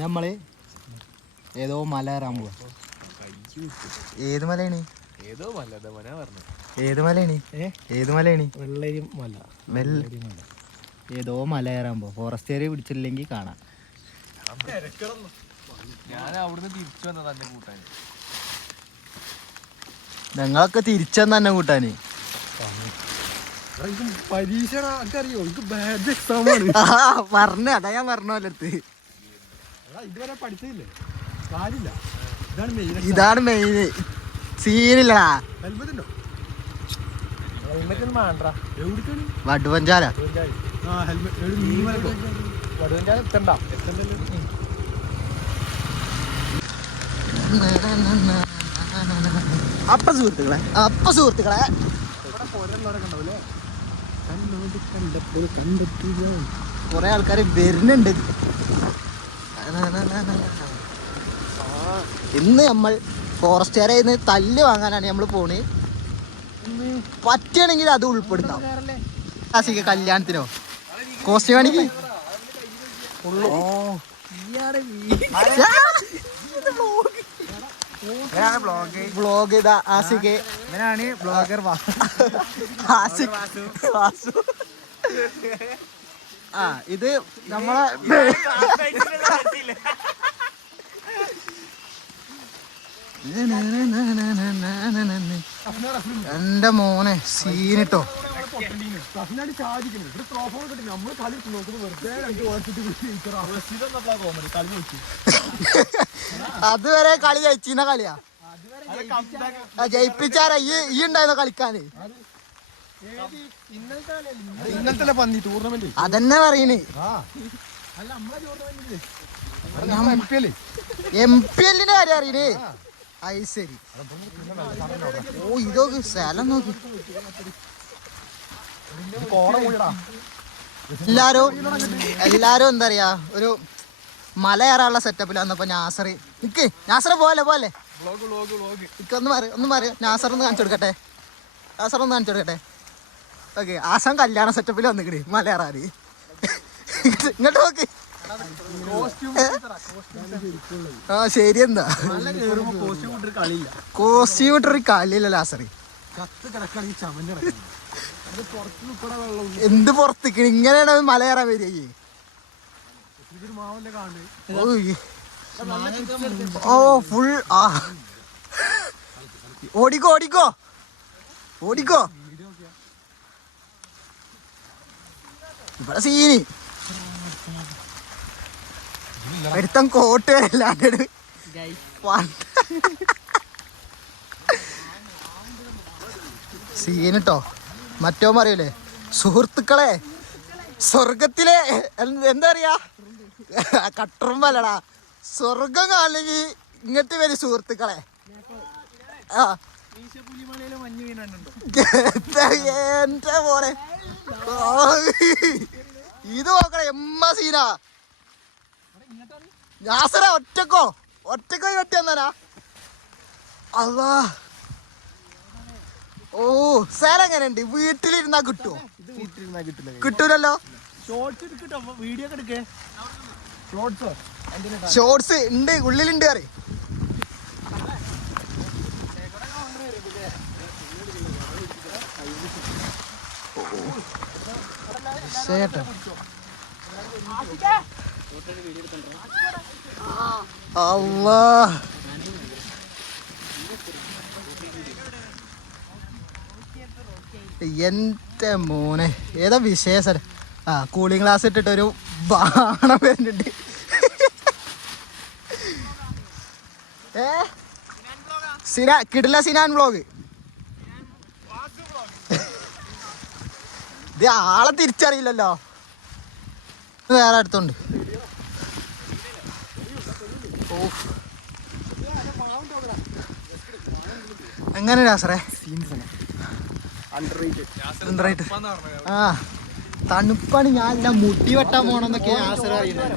നമ്മള് ഏതോ മല കയറാൻ പോവാ. ഏത് മലയാണ്? ഏത് മലയാണ്? ഏത് മലയാണ്? വെള്ളരി മല. ഏതോ മല കയറാൻ പോവാ. ഫോറസ്റ്റ് ഏരിയ പിടിച്ചില്ലെങ്കിൽ കാണാം. ഞാൻ അവിടുന്ന് തിരിച്ചു വന്നതാ എന്നെ കൂട്ടാൻ. ഞങ്ങളൊക്കെ തിരിച്ചെന്ന് തന്നെ കൂട്ടാന്. പരീക്ഷ അറിയോ? ബാഡ് എക്സാം ആണ്. പറഞ്ഞ അതാ ഞാൻ പറഞ്ഞ പോലത്ത്. ഇതുവരെ പഠിച്ചില്ലേ? കാര്യമില്ല. ഇതാണ് മെയിൻ. സീനില്ലടാ. ഹെൽമെറ്റ് ഉണ്ടോ? ഹെൽമെറ്റ് ഒന്നും വേണ്ട. എവിടേക്കാണ്? വടുവഞ്ചാല. വടുവഞ്ചാല എത്തണ്ട. അപ്പ സുഹൃത്തുക്കളെ കൊറേ ആൾക്കാര് വരുന്നുണ്ട്. ഇന്ന് നമ്മൾ ഫോറസ്റ്റുകാരെ തല്ല് വാങ്ങാനാണ് നമ്മൾ പോണ്. പറ്റുകയാണെങ്കിൽ അത് ഉൾപ്പെടുത്താം. കല്യാണത്തിനോ കോസ്റ്റ്യൂം ആണെങ്കിൽ ബ്ലോഗ് ഇതാ ആസിക്ക്. ഇവനാണ് ബ്ലോഗർ ആ ഇത് നമ്മളെ എന്റെ മോനെ സീനിട്ടോ. അതുവരെ കളി ജയിച്ചിന്ന കളിയാ. ജയിപ്പിച്ചാരാ ഈ ഉണ്ടായിരുന്ന കളിക്കാന്. ഇന്നത്തെ പന്നി ടൂർണമെന്റ് അതന്നെ പറയണേ. MP കാര്യം അറിയണേ. അത് ശരി. ഓ ഇതൊക്കെ സ്ഥലം നോക്കി. എല്ലാരും എന്താ പറയാ ഒരു മല കയറാനുള്ള സെറ്റപ്പിൽ വന്നപ്പോ നാസറ് പോലെ ഒന്നും പറയും. നാസറൊന്ന് കാണിച്ചു കൊടുക്കട്ടെ. ഓക്കെ ആസാം കല്യാണ സെറ്റപ്പിൽ വന്നിക്കണേ മല കയറാന്. ഇങ്ങോട്ട് നോക്ക്. ആ ശരി. എന്താ കോസ്റ്റ്യൂം ഇട്ടൊരു കളിയില്ല ലാസറി. എന്ത് പുറത്തേക്ക് ഇങ്ങനെയാണ് മല കയറാൻ വരിക. ഓ ഫുൾ ഓടിക്കോ. ഇവിടെ സീനി ഒരുത്തം കോട്ട് വരല്ലാണ്ട് സീനിട്ടോ. മറ്റോ പറയൂലേ സുഹൃത്തുക്കളെ സ്വർഗത്തിലെ എന്താ പറയാ കട്ടറുമ്പല്ലടാ. സ്വർഗം കാണെങ്കിൽ ഇങ്ങോട്ട് വരും സുഹൃത്തുക്കളെ. എന്റെ പോലെ ഇത് നോക്കണേ സീനാ. നാസറ ഒറ്റക്കോ കെട്ടി വന്നാരാ. അല്ലാ ഓ സ്ഥലം എങ്ങനെയുണ്ട്? വീട്ടിലിരുന്നാ കിട്ടുമോ? കിട്ടൂലല്ലോ. ഷോർട്സ് ഉണ്ട്, ഉള്ളിലുണ്ട് കറി. അല്ലാ എന്റെ മോനെ ഏതാ വിശേഷം. കൂളിംഗ് ഗ്ലാസ് ഇട്ടിട്ടൊരു ബാണം വരുന്നുണ്ട്. കിടില സിനാൻ വ്ലോഗ്. ഇത് ആളെ തിരിച്ചറിയില്ലല്ലോ. വേറെ അടുത്തുണ്ട്. എങ്ങനെ നാസറേ? ആ തണുപ്പാണ്. ഞാൻ മുടി വെട്ടാൻ പോണെന്നൊക്കെ നാസറ അറിയുന്നത്.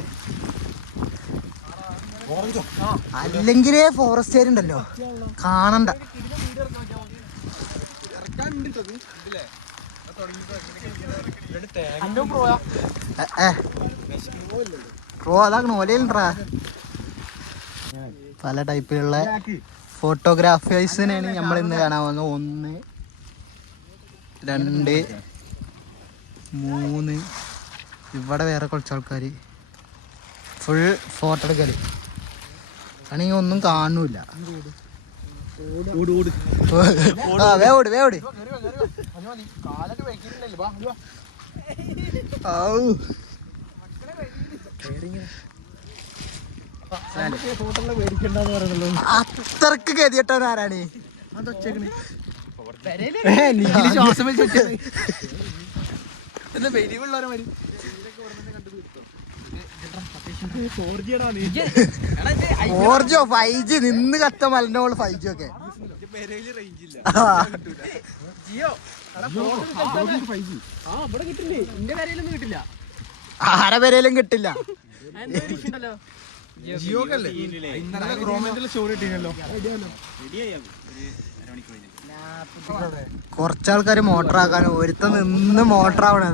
അല്ലെങ്കിലേ ഫോറസ്റ്റ് ഏരിയ ഉണ്ടല്ലോ കാണണ്ട. ഓ അതാണ് ഓലയിലുണ്ടാ പല ടൈപ്പിലുള്ള ഫോട്ടോഗ്രാഫേഴ്സിനെയാണ് നമ്മൾ ഇന്ന് കാണാൻ പോകുന്നത്. 1 2 3 ഇവിടെ വേറെ കുറച്ച് ആൾക്കാർ ഫുൾ ഫോട്ടോ എടുക്കല് ആണെങ്കിൽ ഒന്നും കാണൂല. വേവോട് അത്രക്ക് ഗതിയിട്ടാണ് ആരാണ് ശ്വാസം ഫോർജോ 5G നിന്ന് കത്ത മലനോള് 5G ഒക്കെ ആരെ പേരേലും കിട്ടില്ല. കുറച്ചാൾക്കാര് മോട്ടർ ആക്കാനും ഒരുത്ത നിന്ന് മോട്ടർ ആവണേ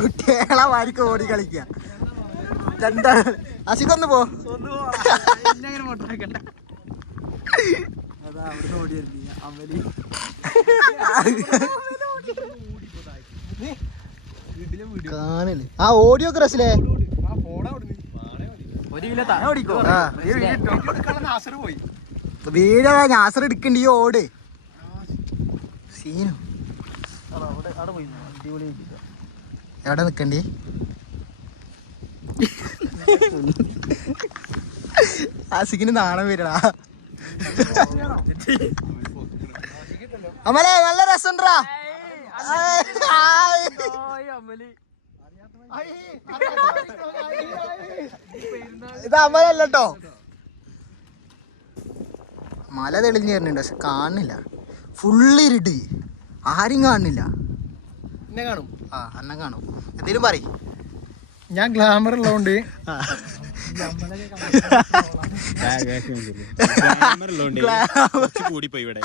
കുട്ടികളെ വാരിക്ക് ഓടി കളിക്ക. അശിക്കൊന്ന് പോ. കാണില്ലേ ആ ഓഡിയോഗ്രാഫിലെ വീഡിയോ നാസർ എടുക്കണ്ട ഈ ഓട് സീനു എവിടെ നിക്കണ്ടി ആസിക്കിന് നാണം വരടാ. അമലേ നല്ല രസണ്ടാ. ഇത് അമലല്ലോ മല തെളിഞ്ഞു തരുന്നുണ്ട് പക്ഷെ കാണുന്നില്ല. ഫുള്ള് ഇരുട്ട് ആരും കാണുന്നില്ല. കാണും ആ എന്നെ കാണും. എന്തേലും പറയും. ഞാൻ ഗ്ലാമർ ഉള്ളതുകൊണ്ട് കൂടിപ്പോയി ഇവിടെ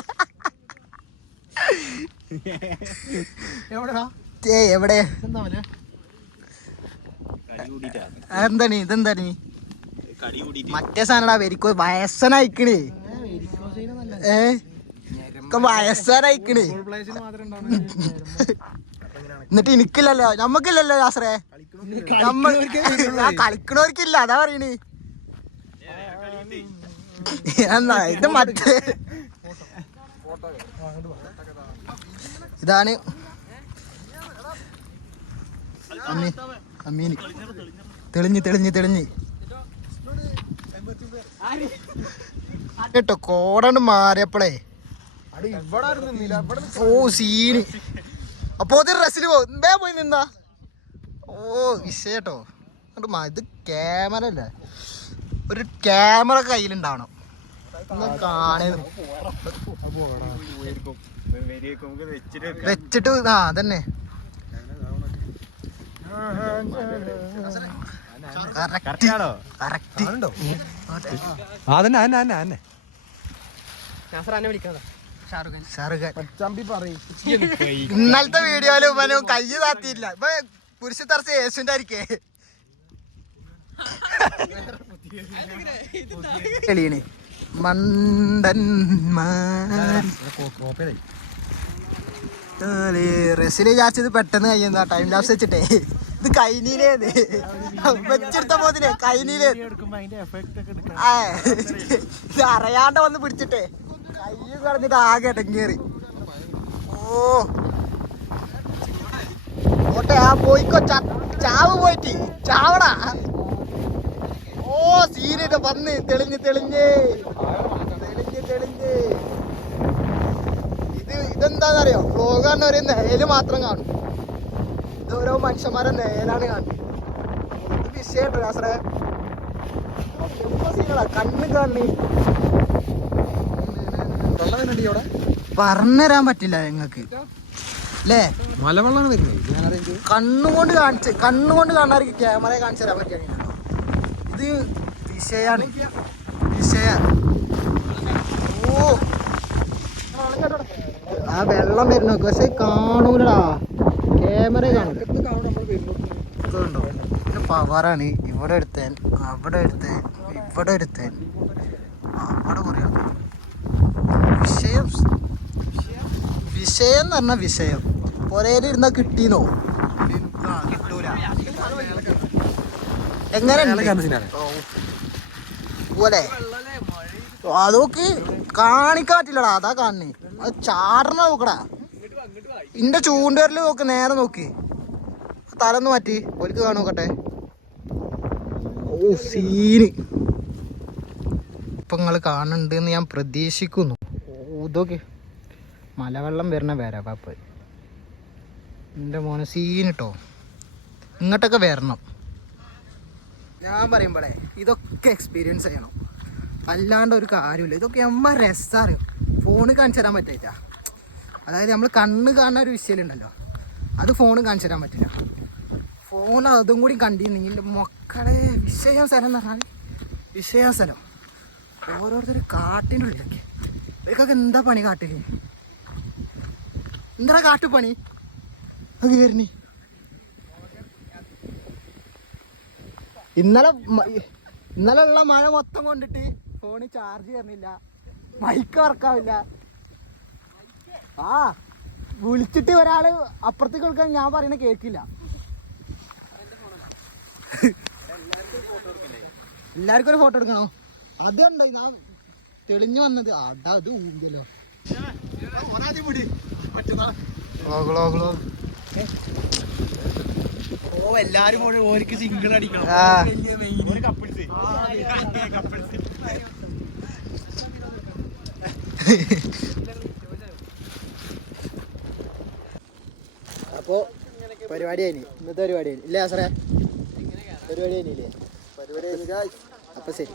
എവിടെ എന്താണ് ഇതെന്താണ് മറ്റേ സാധനടാ വരിക്കോ വയസ്സനയക്കണേ. വയസ്സനയക്കണേ എന്നിട്ട് എനിക്കില്ലല്ലോ നമ്മക്കില്ലല്ലോ ശാസ്ത്രേ. കളിക്കണവർക്കില്ല അതാ പറയണേ. എന്നാ ഇത് മറ്റേ ഇതാണ് അമ്മീന് തെളിഞ്ഞ് കേട്ടോ കോടണ്ട് മാറിയപ്പോളേ ഓ സീന്. അപ്പൊ ഡ്രസ്സിൽ പോയി നിന്നാ ഓ വിഷയട്ടോ. ഇത് ക്യാമറ അല്ലേ ഒരു ക്യാമറ കയ്യിലുണ്ടാവണം വെച്ചിട്ട് ആ അതന്നെ ഇന്നലത്തെ വീഡിയോയില് ഇവനും കൈ താത്തിയില്ല. ഇപ്പൊ പുരുഷ തറച്ച് യേശുവിന്റെ ആയിരിക്കേ കളിയണേ റെസില് വിചാരിച്ചത് പെട്ടെന്ന് കഴിയുന്ന ടൈം ലാപ്സ് വെച്ചിട്ടേ ഇത് കൈനീലേത് വെച്ചെടുത്ത പോതിനെ കൈനീലേ ഇത് അറിയാണ്ട് വന്ന് പിടിച്ചിട്ടേ കൈ കളഞ്ഞിട്ട് ആകെ ഇടങ്ങേറി. ഓ ഓട്ടെ ആ പോയിക്കോ ചാവ് പോയിട്ട് ചാവടാ. ഓ സീനിട്ട് വന്ന് തെളിഞ്ഞ് ഇതെന്താന്നറിയോ വ്ലോഗ് കാണുന്ന ഒരു നേല് മാത്രം കാണും. ഇത് ഓരോ മനുഷ്യന്മാരെ നേലാണ് കാണുന്നത്. ഇത് വിഷയട്ടോ ശാസ്ത്രേ സീനടാ കണ്ണ് കാണി പറഞ്ഞുതരാൻ പറ്റില്ല ഞങ്ങക്ക് അല്ലേ. മലവെള്ളമാണ് വരുന്നത്. കണ്ണുകൊണ്ട് കാണാർക്ക് ക്യാമറ കാണിച്ചു തരാൻ പറ്റിയ ഇത് വിഷയാണ്. ഓ ആ വെള്ളം വരുന്ന പക്ഷെ കാണൂലടാ ക്യാമറ കാണൂല. പവറാണ്. ഇവിടെ എടുത്താൻ, അവിടെ എടുത്താൻ, ഇവിടെ എടുത്താൻ, അവിടെ കുറേ വിഷയം. വിഷയം എന്ന് പറഞ്ഞാൽ വിഷയം പൊരയിലിരുന്ന കിട്ടീന്നോ കിട്ടൂല. എങ്ങനെ പോലെ അതൊക്കെ കാണിക്കാറ്റില്ലടാ. അതാ കാണണേ. അത് ചാടണ നോക്കടാ. ഇന്റെ ചൂണ്ടുവരല് നോക്ക്, നേരെ നോക്ക്. തലന്ന് മാറ്റി ഒരിക്കൽ കാണോക്കട്ടെ. ഓ സീന് ഇപ്പൊ നിങ്ങൾ കാണുന്നുണ്ട് എന്ന് ഞാൻ പ്രതീക്ഷിക്കുന്നു. ഇതൊക്കെ മലവെള്ളം വരുന്ന വരവാപ്പ്. എൻ്റെ മോനെ സീന് കേട്ടോ. ഇങ്ങോട്ടൊക്കെ വരണം. ഞാൻ പറയുമ്പോഴേ ഇതൊക്കെ എക്സ്പീരിയൻസ് ചെയ്യണം, അല്ലാണ്ട് ഒരു കാര്യമില്ല. ഇതൊക്കെ എമ്മ രസറിയും. ഫോണിൽ കാണിച്ചു തരാൻ പറ്റില്ല. അതായത് നമ്മൾ കണ്ണ് കാണുന്ന ഒരു വിഷയമുണ്ടല്ലോ, അത് ഫോണിൽ കാണിച്ചു തരാൻ പറ്റില്ല. ഫോൺ അതും കൂടി കണ്ടിരുന്നെങ്കിൽ മക്കളെ വിഷയം സ്ഥലം എന്ന് പറഞ്ഞാൽ വിഷയ സ്ഥലം. ഓരോരുത്തർ കാട്ടിൻ്റെ ഉള്ളിലൊക്കെ ഇവർക്കൊക്കെ എന്താ പണി കാട്ടില്? എന്താ കാട്ടുപണി? അത് കയറി ഇന്നലെ ഉള്ള മഴ മൊത്തം കൊണ്ടിട്ട് ഫോണിൽ ചാർജ് കയറുന്നില്ല, മൈക്ക് വർക്കാവില്ല. ആ വിളിച്ചിട്ട് ഒരാള് അപ്പുറത്തേക്ക് കൊടുക്കാൻ ഞാൻ പറയുന്ന കേൾക്കില്ല. എല്ലാവർക്കും ഒരു ഫോട്ടോ എടുക്കണോ? അതുണ്ട് ഞാൻ തെളിഞ്ഞു വന്നത്. അടാ ഇത് ഊന്തല്ലോ. ഓ എല്ലാരും ഓർക്ക് സിംഗിൾ അടിക്കണം. അപ്പോ പരിപാടി കഴിഞ്ഞു. ഇന്നത്തെ പരിപാടി കഴിഞ്ഞു ഇല്ലേ ആസറേ? പരിപാടി കഴിഞ്ഞില്ലേ? പരിപാടി കഴിഞ്ഞു. അപ്പൊ ശരി.